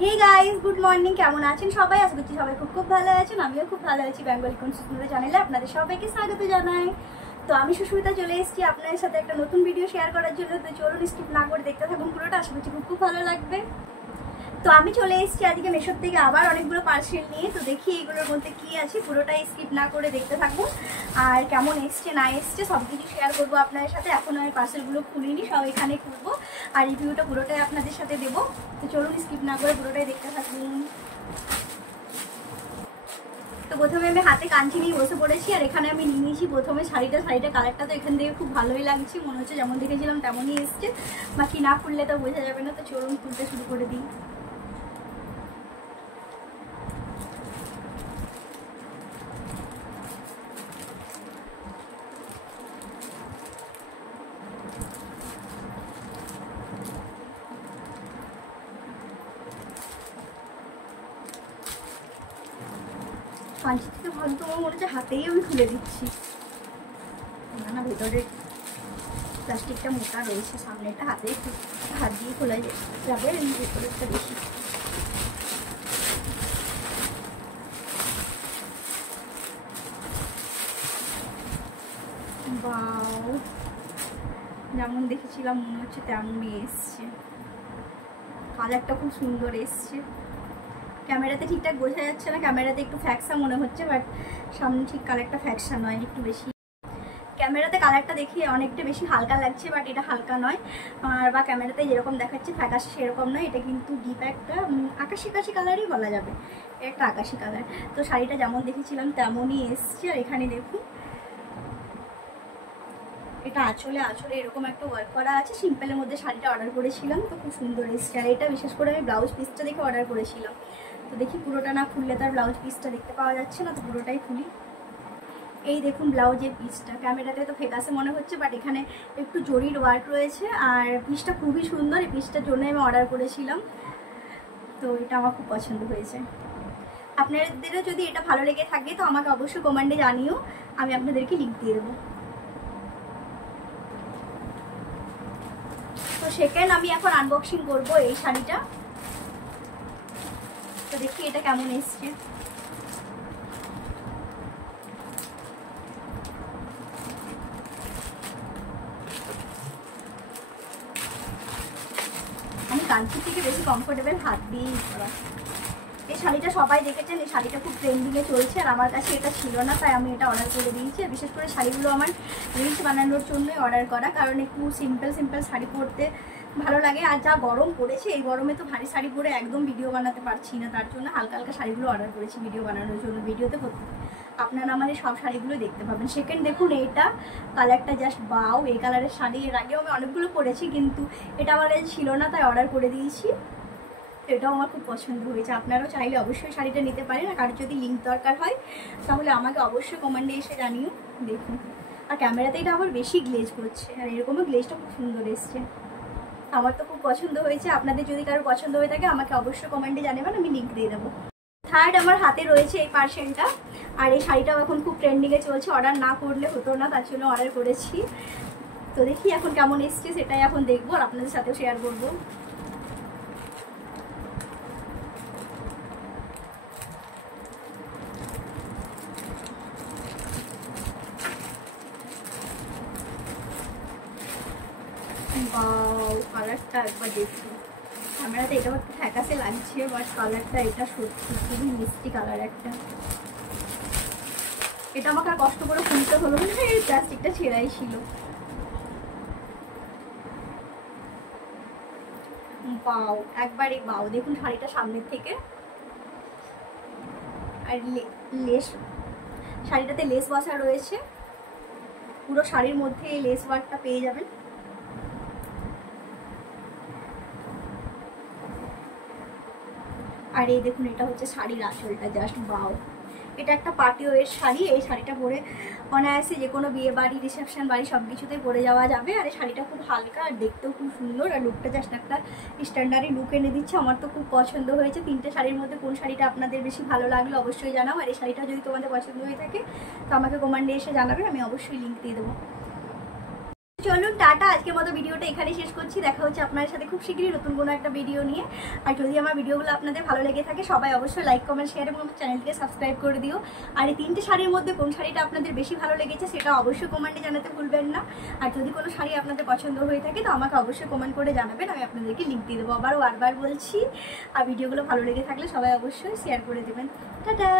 Hey guys, good morning. কেমন আছেন সবাই? আশা করছি সবাই খুব ভালো আছেন। আমিও খুব ভালো আছি। বেঙ্গলি কোন সুস্মিতা চ্যানেলে আপনাদের সবাইকে স্বাগত জানাই। তো আমি সুস্মিতা চলে এসেছি আপনাদের সাথে একটা নতুন ভিডিও শেয়ার করার জন্য। তো চলুন স্কিপ না করে দেখতে থাকুন পুরোটা, আশা করছি খুব ভালো লাগবে। তো আমি চলে এসেছি আজকে মেশোর থেকে আবার অনেকগুলো পার্সেল নিয়ে। তো দেখি এগুলোর মধ্যে কি আছে, পুরোটাই স্কিপ না করে দেখতে থাকুন। আর কেমন এসছে না এসছে সব কিছু শেয়ার করবো আপনাদের সাথে। এখন আমি পার্সেলগুলো খুলিনি, সব এখানে খুলবো আর রিভিউটা পুরোটাই আপনাদের সাথে দেবো। তো চলুন স্কিপ না করে পুরোটাই দেখতে থাকুন। তো প্রথমে আমি হাতে কাঞ্চি নিয়ে বসে পড়েছি আর এখানে আমি নিয়ে নিয়েছি প্রথমে শাড়িটা কালারটা তো এখান থেকে খুব ভালোই লাগছে, মনে হচ্ছে যেমন দেখেছিলাম তেমনই এসছে। বাকি না খুললে তো বোঝা যাবে না। তো চলুন খুলতে শুরু করে দিই। কাঞ্চি থেকে ভালো তো আমার মনে হচ্ছে হাতেই আমি খুলে দিচ্ছি। না, ভেতরে প্লাস্টিকটা মোটা রয়েছে, সামনেটা হাতে হাত দিয়ে খোলা যাবে, ভেতরেরটা বেশি। বাও, যেমন দেখেছিলাম মনে হচ্ছে তেমনই এসছে। কালারটা খুব সুন্দর এসছে। ক্যামেরাতে ঠিকঠাক বোঝা যাচ্ছে না, ক্যামেরাতে একটু ফ্যাকসা মনে হচ্ছে, বাট সামনে ঠিক কালারটা ফ্যাকসা নয়, একটু বেশি। ক্যামেরাতে কালারটা দেখে অনেকটা বেশি হালকা লাগছে, বাট এটা হালকা নয়। আর বা ক্যামেরাতে যেরকম দেখাচ্ছে ফ্যাকাশে সেরকম নয়, এটা কিন্তু ডিপ একটা আকাশি কালারই বলা যাবে, একটা আকাশি কালার। তো শাড়িটা যেমন দেখেছিলাম তেমনই এসছে। আর এখানে দেখুন এটা আঁচলে এরকম একটা ওয়ার্ক করা আছে। সিম্পলের মধ্যে শাড়িটা অর্ডার করেছিলাম, তো খুব সুন্দর এসছে। আর এটা বিশেষ করে আমি ব্লাউজ পিসটা দেখে অর্ডার করেছিলাম। তো দেখি পুরোটা না খুললে তার ব্লাউজ পিসটা দেখতে পাওয়া যাচ্ছে না, তো পুরোটাই খুলি। এই দেখুন ব্লাউজের পিসটা, ক্যামেরাতে তো ফেকাসে মনে হচ্ছে, বাট এখানে একটু জরির ওয়ার্ক রয়েছে। আর পিসটা খুবই সুন্দর, এই পিসটার জন্য আমি অর্ডার করেছিলাম। তো এটা আমার খুব পছন্দ হয়েছে। আপনাদেরও যদি এটা ভালো লেগে থাকে তো আমাকে অবশ্যই কমেন্টে জানিও, আমি আপনাদেরকে লিঙ্ক দিয়ে দেবো। তো সেকেন্ড আমি এখন আনবক্সিং করব এই শাড়িটা। তো দেখি এটা কেমন এসছে। আমি কাঞ্চির থেকে বেশি কমফোর্টেবল হাত দিয়েই করা। এই শাড়িটা সবাই দেখেছেন, এই শাড়িটা খুব ট্রেন্ডিংয়ে চলছে আর আমার কাছে এটা ছিল না, তাই আমি এটা অর্ডার করে দিয়েছি। আর বিশেষ করে শাড়িগুলো আমার রিলস বানানোর জন্যই অর্ডার করা, কারণ একটু সিম্পল শাড়ি পরতে ভালো লাগে। আর যা গরম পড়েছে, এই গরমে তো ভারী শাড়ি পরে একদম ভিডিও বানাতে পারছি না, তার জন্য হালকা শাড়িগুলো অর্ডার করেছি ভিডিও বানানোর জন্য। ভিডিওতে আপনারা আমার এই সব শাড়িগুলো দেখতে পাবেন। সেকেন্ড দেখুন এইটা, কালারটা জাস্ট বাও। এই কালারের শাড়ি এর আগেও আমি অনেকগুলো পরেছি, কিন্তু এটা আমার ছিল না, তাই অর্ডার করে দিয়েছি। এটাও আমার খুব পছন্দ হয়েছে। আপনারাও চাইলে অবশ্যই শাড়িটা নিতে পারেন। আর কারোর যদি লিঙ্ক দরকার হয় তাহলে আমাকে অবশ্যই কমেন্টে এসে জানিও। দেখুন, আর ক্যামেরাতে এটা আবার বেশি গ্লেজ করছে, আর এরকমও গ্লেজটা খুব সুন্দর এসছে। আমার তো খুব পছন্দ হয়েছে। আপনাদের যদি কারোর পছন্দ হয়ে থাকে আমাকে অবশ্যই কমেন্টে জানাবেন, আমি লিঙ্ক দিয়ে দেবো। থার্ড আমার হাতে রয়েছে এই পার্সেলটা। আর এই শাড়িটাও এখন খুব ট্রেন্ডিংয়ে চলছে, অর্ডার না করলে হতো না, তার জন্য অর্ডার করেছি। তো দেখি এখন কেমন এসছে, সেটাই এখন দেখবো আর আপনাদের সাথেও শেয়ার করবো। কালারটা একবার দেখুন, ক্যামেরাতে এটা একটু ফ্যাকাসে লাগছে, বাট কালারটা এটা সত্যি খুবই মিষ্টি কালার একটা। এটা আমাকে আর কষ্ট করে খুলতে হলো না, এই প্লাস্টিকটা ছেঁড়াই ছিল। বাও, একবারে বাও। দেখুন শাড়িটা সামনের থেকে, আর লেস, শাড়িটাতে লেস বসা রয়েছে। পুরো শাড়ির মধ্যে এই লেস ওয়ার্কটা পেয়ে যাবেন। আর এই দেখুন এটা হচ্ছে শাড়ির আঁচলটা, জাস্ট বাও। এটা একটা পার্টি ওয়ের শাড়ি। এই শাড়িটা পরে অনায়াসে যে কোনো বিয়ে বাড়ি, রিসেপশন বাড়ি সব কিছুতেই পরে যাওয়া যাবে। আর এই শাড়িটা খুব হালকা আর দেখতেও খুব সুন্দর, আর লুকটা জাস্ট একটা স্ট্যান্ডার্ডি লুক এনে দিচ্ছে। আমার তো খুব পছন্দ হয়েছে। তিনটে শাড়ির মধ্যে কোন শাড়িটা আপনাদের বেশি ভালো লাগলো অবশ্যই জানাও। আর এই শাড়িটা যদি তোমাদের পছন্দ হয়ে থাকে তো আমাকে কমেন্টে এসে জানাবে, আমি অবশ্যই লিঙ্ক দিয়ে দেবো। চলুন টাটা, আজকের মতো ভিডিওটা এখানে শেষ করছি। দেখা হচ্ছে আপনার সাথে খুব শীঘ্রই নতুন কোনো একটা ভিডিও নিয়ে। আর যদি আমার ভিডিওগুলো আপনাদের ভালো লেগে থাকে সবাই অবশ্যই লাইক কমেন্ট শেয়ার এবং আমার চ্যানেলটিকে সাবস্ক্রাইব করে দিও। আর এই 3টে শাড়ির মধ্যে কোন শাড়িটা আপনাদের বেশি ভালো লেগেছে সেটা অবশ্যই কমেন্টে জানাতে ভুলবেন না। আর যদি কোনো শাড়ি আপনাদের পছন্দ হয়ে থাকে তো আমাকে অবশ্যই কমেন্ট করে জানাবেন, আমি আপনাদেরকে লিঙ্ক দিয়ে দেবো। আবারও বারবার বলছি, আর ভিডিওগুলো ভালো লেগে থাকলে সবাই অবশ্যই শেয়ার করে দেবেন। টাটা।